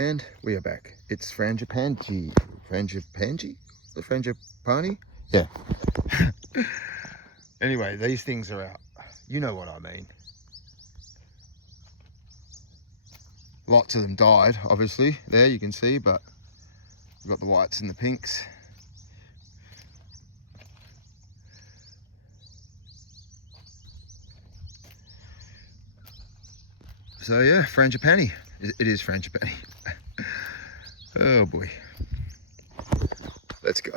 And we are back. It's Frangipani. Frangipani? The Frangipani? Yeah. Anyway, these things are out. You know what I mean. Lots of them died, obviously. There you can see, but we've got the whites and the pinks. So yeah, Frangipani. It is Frangipani. Oh boy. Let's go.